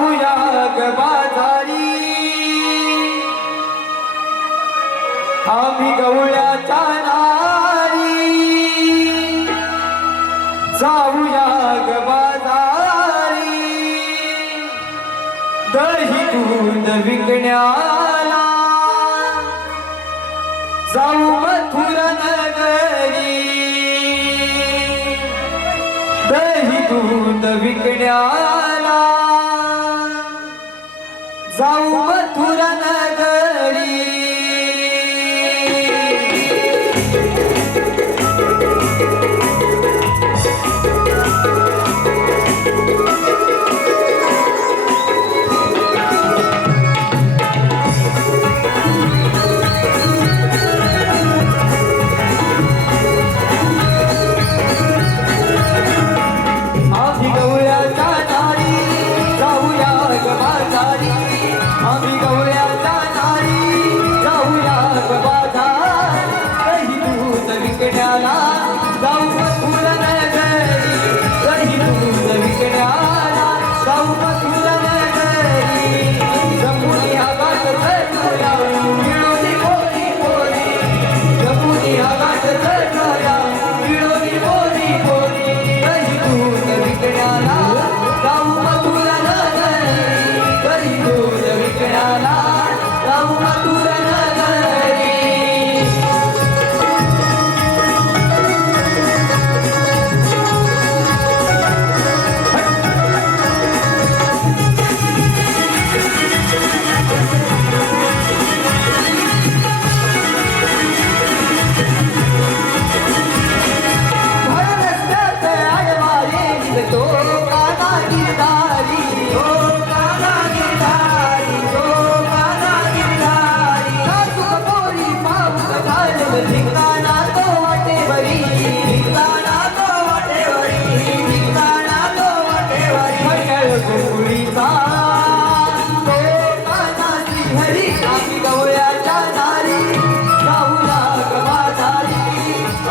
जाऊया गबाजारी आम्ही गवळ्याच्या नारी जाऊया गबाजारी दही दूध विकण्याला. जाऊ मथुरा नगरी. दही दूध विकण्या जाऊ मथुरा